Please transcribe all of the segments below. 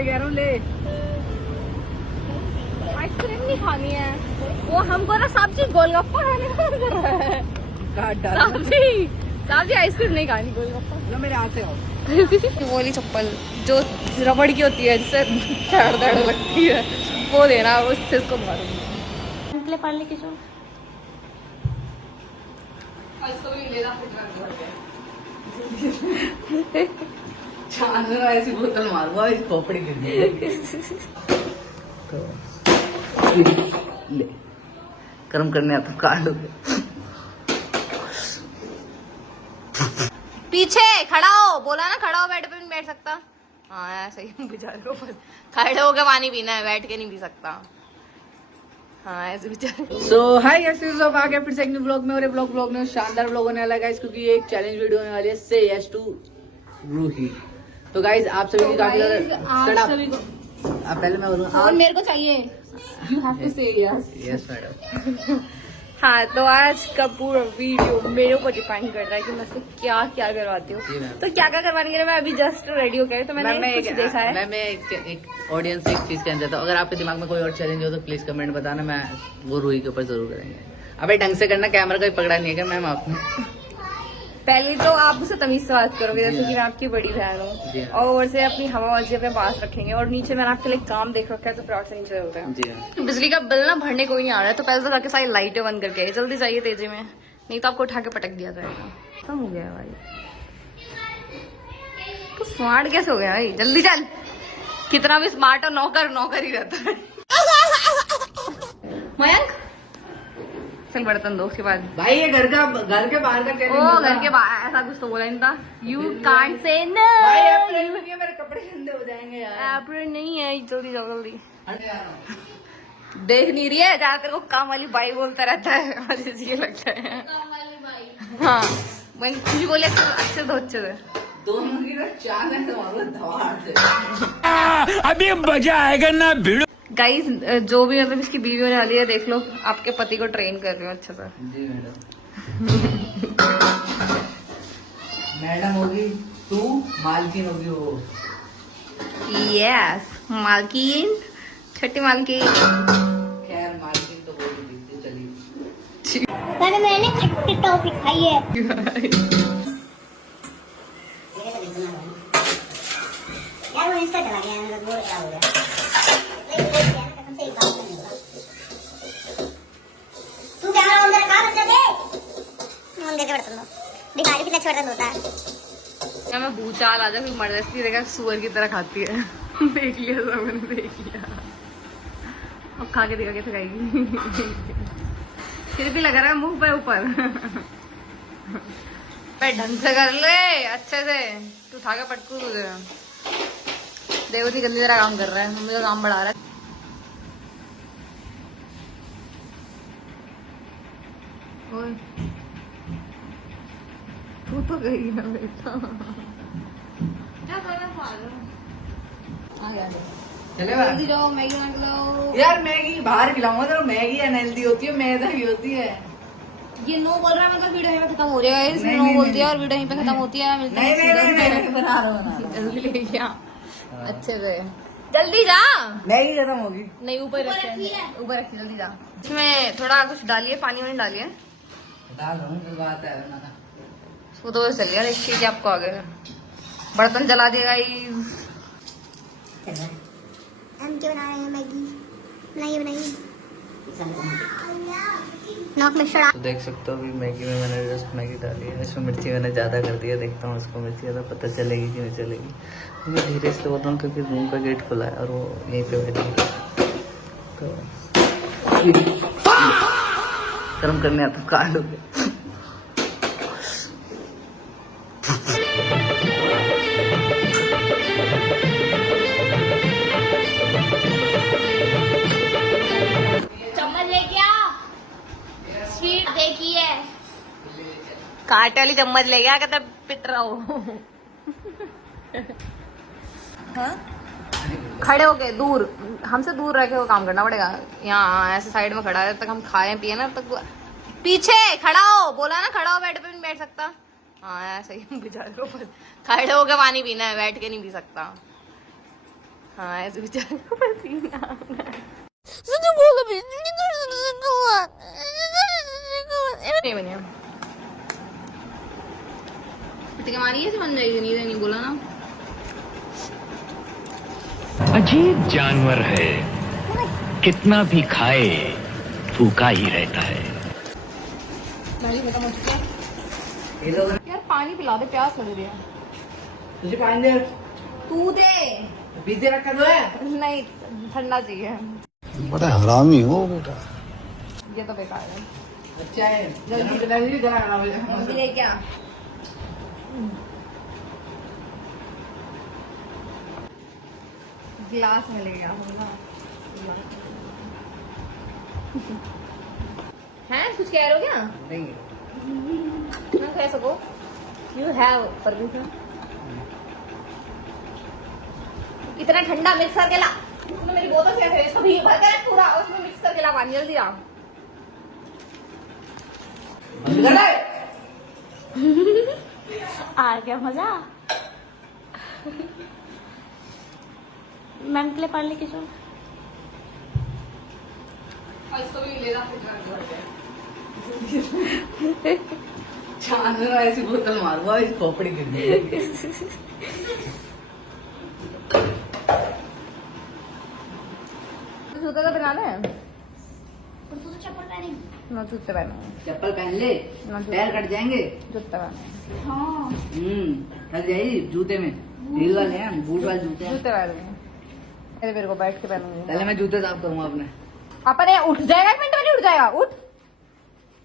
मैं कह रहा हूँ ले आइसक्रीम नहीं खानी है। वो हमको ना सब्जी गोलगप्पा खाने का मन कर रहा है। सब्जी आइसक्रीम नहीं खानी, गोलगप्पा। मेरे हाथ से आओ। वो वाली चप्पल जो रबड़ की होती है जिससे धड़ धड़ लगती है वो देना, उससे इसको मारूंगी। पढ़ लेके चलो ऐसी बोतल मारूंगा खोपड़ी ले कर्म करने आता काट हो पीछे खड़ा हो, बोला ना खड़ा हो, बेड पे नहीं बैठ सकता। हाँ ऐसे ही बेचारे को खड़े होके पानी पीना है, बैठ के नहीं पी सकता। हाँ ऐसे बेचारे। सो हाय गाइस, सब आ गया फिर से एक न्यू व्लॉग में। और व्लॉग में शानदार व्लॉग होने वाला है गाइस, क्योंकि ये एक चैलेंज वीडियो होने वाली है, से यस टू रूही। तो गाइस आप सभी की काफी ज्यादा पहले मैं बोलूँगा मेरे को चाहिए, यू हैव टू से यस। Yes madam. हाँ तो आज का पूरा वीडियो मेरे ऊपर डिपेंड कर रहा है कि मैं इससे क्या क्या करवाती हूँ। तो क्या क्या करवाने के लिए मैं अभी जस्ट रेडी हो गई, तो मैंने कुछ देखा है। मैं एक ऑडियंस से एक चीज कहना चाहता हूँ, अगर आपके दिमाग में कोई और चैलेंज हो तो प्लीज कमेंट बताना, मैं वो रूही के ऊपर जरूर करेंगे। अबे ढंग से करना, कैमरा कोई पकड़ा नहीं है क्या मैम आपने? पहले तो आप उससे तमीज से बात करोगे, जैसे कि मैं आपकी बड़ी बहन हूँ, और ऊपर से अपनी हवाबाजी अपने पास रखेंगे, और नीचे मैंने आपके लिए काम देख रखा है तो फ्रॉड से नीचे होता है। बिजली का बिल ना भरने कोई नहीं आ रहा है, तो पहले तो जाके सारी लाइटें बंद करके आइए, जल्दी चाहिए तेजी में, नहीं तो आपको उठा के पटक दिया जाएगा। खत्म हो गया भाई, तो स्मार्ट कैसे हो गया भाई, जल्दी चल। कितना भी स्मार्ट और नौकर ही रहता है। मयंक चल बर्तन दो, उसके बाद भाई ये घर के बाहर का ओ घर के बाहर ऐसा कुछ तो बोला नहीं था। यू कांट से नो भाई, अप्रैल में मेरे कपड़े गंदे हो जाएंगे यार। अप्रैल नहीं है, जल्दी जाओ जल्दी। देख नहीं रही है, जहाँ तेरे को काम वाली बाई बोलता रहता है, मुझे ये लगता है। हाँ मैं कुछ बोले अच्छे तो अच्छे से दोनों की चाल है तुम्हारा। अभी मजा आएगा ना भिड़ो। गाइस जो भी मतलब इसकी बीवी होने वाली है, देख लो आपके पति को ट्रेन कर रही हो अच्छे से। जी मैडम। मैडम होगी तू, मालकिन होगी वो। यस मालकिन, छठी मालकिन। खैर मालकिन तो बोल दी, चलिए। मैंने खट्टी टॉफी खाई है। यार वो इंस्टा चला गया, मेरा बोल क्या हो गया। कसम से एक बात नहीं होगा। तू कैमरा ऑन कर, कहां बच्चा दे ऑन देके बर्तन दो, दिखा रही कितना छोटा बर्तन होता है। क्या मैं भूचाल आ जाए, फिर मर्दस्ती देखा सुअर की तरह खाती है। देख लिया सब मैंने, देख लिया। अब खा के देखा कैसे खाएगी। फिर भी लग रहा है मुंह पे ऊपर। पे ढंग से कर ले, अच्छे से। तू उठा के पटकू तुझे। देवती गंदी तरह काम कर रहा है, मम्मी का काम बढ़ा रहा है। ओए तू तो गई ना बेटा। क्या कर रहा है? आ गया चले जल्दी जाओ, मैगी बना के लाओ। यार मैगी बाहर खिलाऊंगा तो मैगी अनहेल्दी होती है, मैदा की होती है। ये नो बोल रहा है, मतलब वीडियो यहीं पे खत्म हो जाएगा। इसमें नहीं, नो नहीं, बोलती है नहीं, और वीडियो यहीं पे खत्म होती है। मिलते हैं नहीं बना रहा जल्दी ले गया अच्छे से, जल्दी जा। मैगी खत्म होगी। नहीं ऊपर रखी, ऊपर रखी, जल्दी जा। इसमें थोड़ा कुछ डालिए, पानी वानी डालिए। डाल रहा हूँ, बात है बनाना। वो तो चल गया, एक चीज आपको आ गया, बर्तन जला देगा। हम क्या बना रहे हैं? मैगी बनाइए। नमक मिर्च तो देख सकते हो अभी मैगी में मैंने जस्ट मैगी डाली है, इसमें मिर्ची मैंने ज़्यादा कर दी है। देखता हूँ उसको मिर्ची ज़्यादा पता चलेगी कि नहीं चलेगी। तो मैं धीरे से बोल रहा हूँ क्योंकि रूम का गेट खुला है और वो यहीं पे बैठी है, तो कर्म करने आता कांड हो गया। कांटे वाली चम्मच ले गया, कहता पिट रहा हो। हाँ? खड़े हो गए दूर, हमसे दूर रह के वो काम करना पड़ेगा। यहाँ ऐसे साइड में खड़ा है, तक हम खाए पिए ना तक। पीछे खड़ा हो, बोला ना खड़ा हो, बेड पे नहीं बैठ सकता। हाँ ऐसे ही बेचारे को खड़े होके पानी पीना है, बैठ के नहीं पी सकता। हाँ ऐसे बेचारे को पसीना नहीं बनिया मारी ऐसे बन जाएगी नहीं बोला ना। अजीब जानवर है, कितना भी खाए भूखा ही रहता है। यार पानी पिला दे, प्यास लग रही है। तुझे पानी दे, तू दे। बीजे रखा दो है। नहीं ठंडा चाहिए। बड़ा हरामी हो बेटा। ये तो बेकार है। अच्छा है, जल्दी पिला दीजिए, जरा खराब हो जाएगा। मम्मी ले क्या गिलास में ले गया हैं? कुछ कह रहे हो क्या? नहीं ना कह सको। You have permission. इतना ठंडा मिक्स करके ला। उसमें मेरी बोतल कैसे है? इसको भीग भर के रख पूरा, उसमें मिक्स करके ला पानी, जल्दी आ। आ गया मजा। मैम के लिए पढ़ ली किशोर। इसको भी ले जा चांद ऐसी बोतल मारूंगा, इस खोपड़ी गिर जाएगी। जूता तो पहना है तू तो चप्पल पहनी। ना, जूते पहना, चप्पल पहन ले, पैर कट जाएंगे। जूता पहना, हाँ कट जाएगी जूते में। हील वाले हैं, बूट वाले जूते हैं। जूते पहन। मेरे को बैठ के पहनूंगी। पहले मैं जूते साफ करूंगा अपने। अपने उठ जाएगा, 1 मिनट में नहीं उठ जाएगा। उठ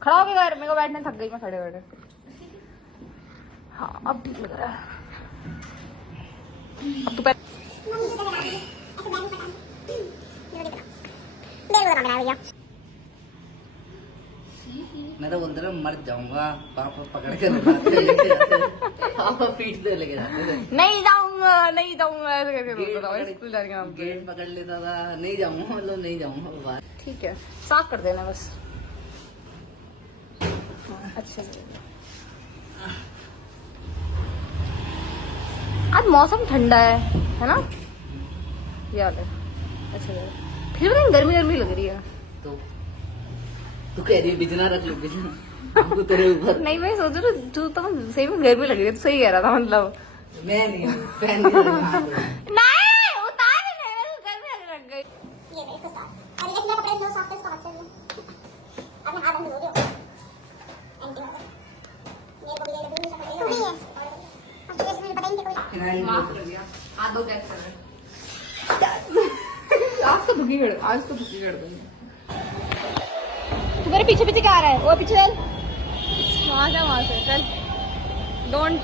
खड़ा हो गया, मेरे को बैठने थक गई मैं खड़े बैठे। हाँ अब ठीक लग रहा है। तू मैं तो बोलते रहा मर जाऊंगा, पापा पकड़ के रुलाते पापा पीठ से लेके जाते थे। नहीं जाऊंगा ऐसे करके बोलता था स्कूल जाने के नाम पे। गेट पकड़ लेता था, नहीं जाऊंगा, मतलब नहीं जाऊंगा बाहर। ठीक है, साफ कर देना बस। अच्छे से। आज मौसम ठंडा है ना? याद है। अच्छा फिर भी गर्मी लग रही है। तू कह रही है बिजना रख लो, बिजना हमको तेरे ऊपर। नहीं मैं सोच रही हूँ तू तो सही में गर्मी लग रही है, तो सही कह रहा था मतलब। मैं नहीं पहन नहीं रहा। नहीं उतार नहीं, मेरे को गर्मी लग गई। ये देखो साफ। और ये कपड़े दो साफ इसको हाथ से ले। अपने हाथ में धो दो। एंटी ये को भी ले ले, दूसरा ले ले। तू भी है। अब तो इसमें पता ही नहीं कोई। माफ कर दिया। हाथ दो कैसे कर रहे? आज तो दुखी कर दूंगी। तू मेरे पीछे पीछे क्या आ रहा है? वो पीछे चल, वहां से चल। डोंट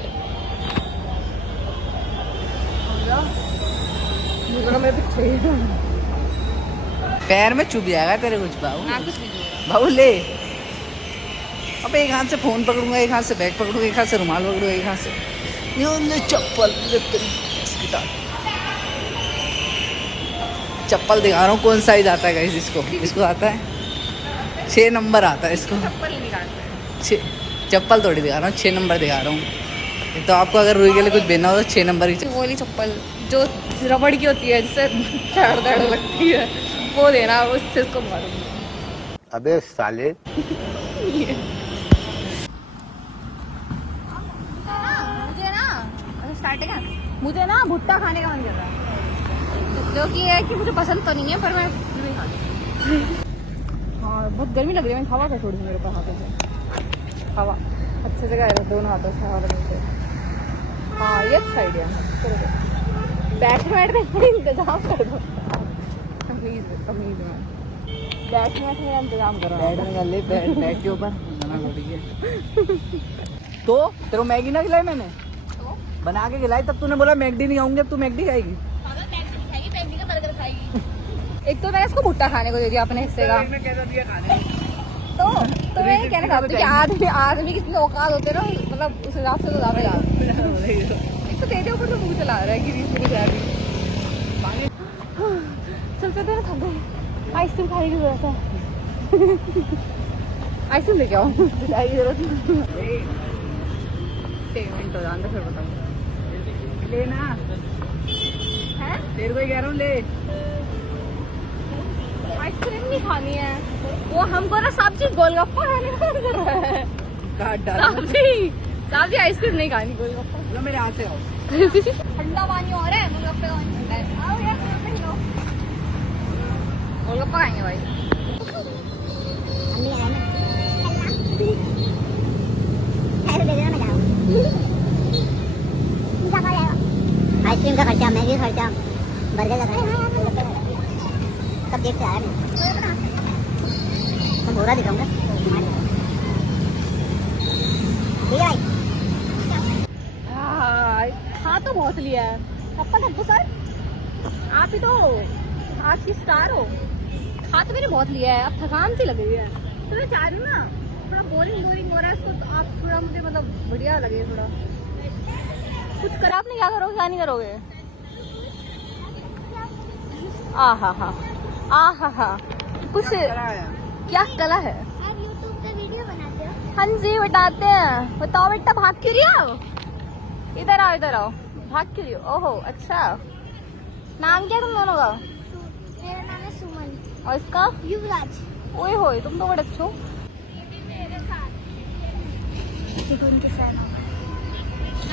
मेरे पीछे। पैर में चुभ जाएगा तेरे कुछ बाबू। ना कुछ नहीं। बाबू ले। अब एक हाथ से फोन पकड़ूंगा, एक हाथ से बैग पकड़ूंगा, एक हाथ से रुमाल पकड़ूंगा, एक हाथ से ये ले चप्पल। चप्पल दिखा रहा हूँ, कौन साइज आता है गाइस इसको? इसको आता है 6 नंबर आता है इसको। चप्पल निकालते हैं। चप्पल थोड़ी दिखा रहा हूँ, 6 नंबर दिखा रहा हूँ। तो आपको अगर रुई के लिए कुछ देना हो तो 6 नंबर की वो वाली चप्पल जो रबड़ की होती है, जिससे धड़ लगती है, वो देना, उससे इसको मारूंगी। अबे साले। मुझे ना भुट्टा खाने का मन कर रहा है, जो कि है कि मुझे पसंद तो नहीं है, पर मैं फिर भी खा लूँ। हाँ बहुत गर्मी लग रही है। मैं हवा का छोड़ दूँ मेरे ऊपर हाथों से। हवा अच्छे से गए दोनों हाथों से हवा लगते। हाँ ये अच्छा आइडिया। बैठने बैठने इंतजाम कर दो प्लीज। बैठने बैठने इंतजाम करो। बैठने का ले, बैठ के ऊपर तो तेरे को मैगी ना खिलाई मैंने? बना के खिलाई, तब तूने बोला मैगडी नहीं खाऊंगी, अब तू मैगडी खाएगी। एक तो मैंने इसको भुट्टा खाने को दे दिया अपने हिस्से का। तो मैं ये कहना चाहती हूँ कि आदमी कितने औकात होते हैं ना, मतलब उस हिसाब से तो ज्यादा जाते हैं। एक तो तेरे ऊपर तो मुंह चला रहा है कि बीच में जा रही। चलते थे ना, थक गए। आइसक्रीम खाने की जरूरत है। आइसक्रीम लेके आओ। खिलाई की जरूरत नहीं। पेमेंट हो जाए फिर बताऊँ लेना है। तेरे को ही कह रहा हूँ ले। आइसक्रीम नहीं खानी है, वो हमको ना सब्जी गोलगप्पा खाने का मन कर रहा है। काट डाल। सब्जी आइसक्रीम नहीं खानी, गोलगप्पा। लो मेरे हाथ से आओ। ठंडा पानी और है, गोलगप्पे का पानी ठंडा है। आओ यार, गोलगप्पा खाएंगे भाई। अम्मी आए ना, ऐसे दे देना, मैं जाऊँ। आइसक्रीम का खर्चा, मैगी का खर्चा, बर्गर का खर्चा, सब देख के आया मैं। हम बोरा दिखाऊंगा। ठीक है भाई। खा तो बहुत लिया है पप्पा। टप्पू सर, आप ही तो आज की स्टार हो। खा तो मैंने बहुत लिया है, अब थकान सी लग रही है। तो मैं चाह रही हूँ ना, थोड़ा बोरिंग बोरिंग हो रहा है इसको, तो आप थोड़ा मुझे मतलब बढ़िया लगे थोड़ा कुछ कर। आपने क्या करोगे, क्या नहीं करोगे? आहा कुछ क्या कला है? आप YouTube पे वीडियो बनाते हो? हाँ जी बताते हैं। बताओ बेटा, भाग क्यों रही हो? इधर आओ, इधर आओ। भाग क्यों रही हो? ओहो अच्छा, नाम क्या तुम दोनों का? मेरा नाम है सुमन। और इसका? युवराज। ओए होए, तुम तो बड़े अच्छे हो। उनके फैन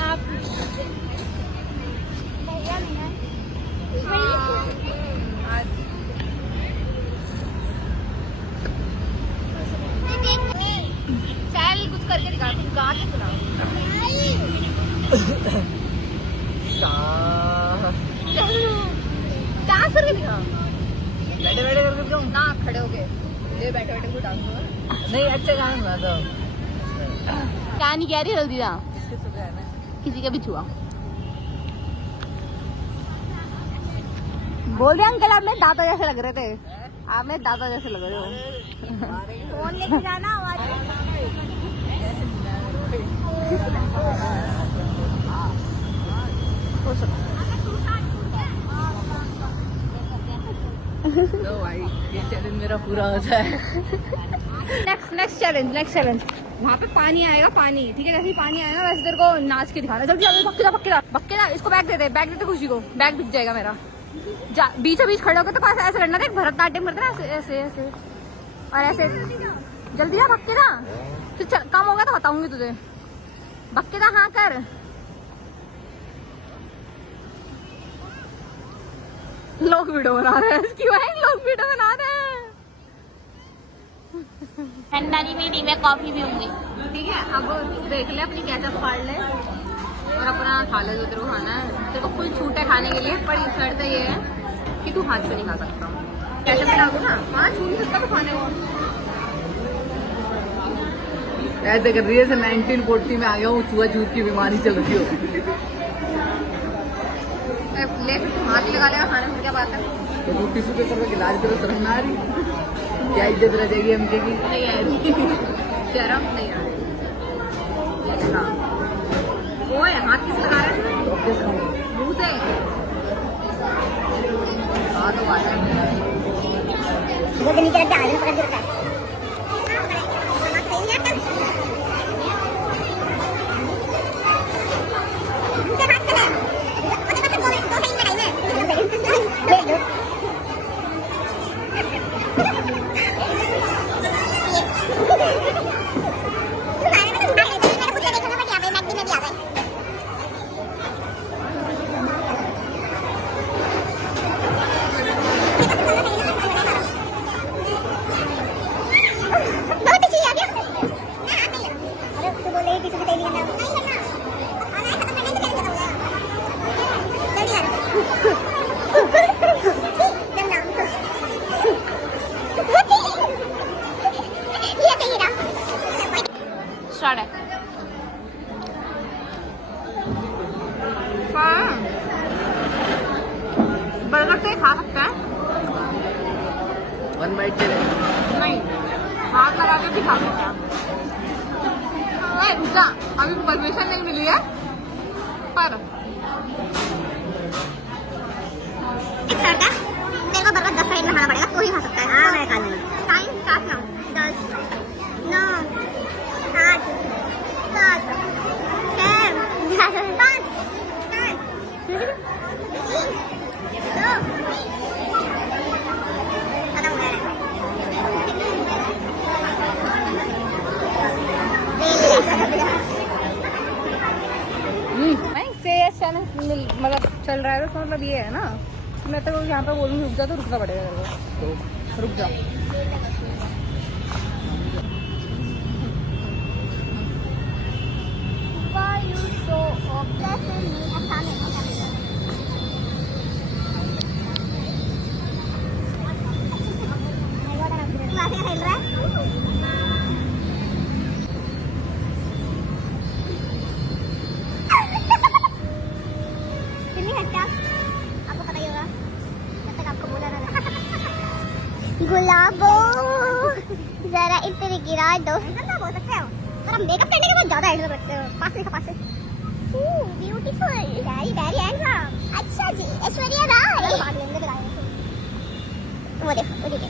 आप भैया चल कुछ करके दिखा, कुछ गा के सुना। डांस करके दिखा। बैठे बैठे करके दिखाऊं? ना खड़े होके, ये बैठे बैठे को डांस करो। नहीं, अच्छा गाना सुना दो। क्या नहीं कह रही जल्दी ना, किसके सुबह है ना? किसी का भी छुआ। बोल रहे अंकल, आप मेरे दादा जैसे लग रहे थे। आप मेरे दादा जैसे लग रहे हो। फोन लेके जाना, आवाज लो भाई, ये चैलेंज मेरा पूरा होता है। Next challenge. वहाँ पे पानी आएगा, पानी ठीक है। जैसे ही पानी आएगा वैसे तेरे को नाच के दिखाना। जल्दी बक्के जा। इसको बैग दे दे खुशी को, बैग बिक जाएगा मेरा। बीचों बीच खड़े होकर तो पास ऐसे करना था, भरतनाट्यम करते ना, ऐसे ऐसे और ऐसे। जल्दी जा, बक्के जा। फिर काम होगा तो बताऊंगी तुझे। बक्के जा, हाँ कर। लोग वीडियो बना रहे हैं इसकी, भाई लोग वीडियो बना रहे हैं। ठंडानी मीटिंग में कॉफी भी होंगी। ठीक है, अब तू देख ले, अपनी कैचअप फाड़ ले और अपना खा ले जो तेरे को खाना है। तेरे को फुल छूट है खाने के लिए, पर शर्त ये है कि तू हाथ से नहीं खा सकता। कैचअप में डालू ना, हाँ छू नहीं सकता तो खाने को। ऐसे कर रही है, 1940 में आ गया हूँ, छुआछूत की बीमारी चल रही हो। ले फिर तू हाथ ही लगा लेगा खाने में, क्या बात है? तो टिश्यू पेपर में गिलास करो, शर्म ना आ रही? क्या इज्जत रह जाएगी हमके की? नहीं आ रही, शर्म नहीं आ रही। ओए हाथ किस लगा रहे हैं? मुंह से। हाँ तो बात है। वो नीचे रख दे, आगे पकड़ के रखा है। स्टार्ट है। बर्गर तो ये खा सकते हैं, 1 बाइट चले। नहीं हाथ लगा के भी खा सकते हैं। रुक जा, अभी परमिशन नहीं मिली है, पर एक शर्त है, मेरे को बर्गर 10 सेकंड में खाना पड़ेगा, तो ही खा सकता है। हाँ मैं खा लूंगा। Time start now. 10 9 8 7 6 5 4 3 चल रहा है तो इसका मतलब ये है ना, मैं तो यहाँ पे बोलूँगी रुक जा तो रुकना पड़ेगा तेरे को, तो रुक जा। Why you so obsessed with me? अच्छा नहीं होगा। काफी खेल रहा है। कितनी हट्टा? आपको पता ही होगा। जब तक आपको बोला ना गुलाबो जरा इतने गिरा दो। ऐसा ना बोल सकते हो। पर हम मेकअप करने के बाद ज्यादा हैंडसम लगते हो। पास से ब्यूटीफुल वेरी वेरी हैंडसम। अच्छा जी ऐश्वर्या राय वो देखो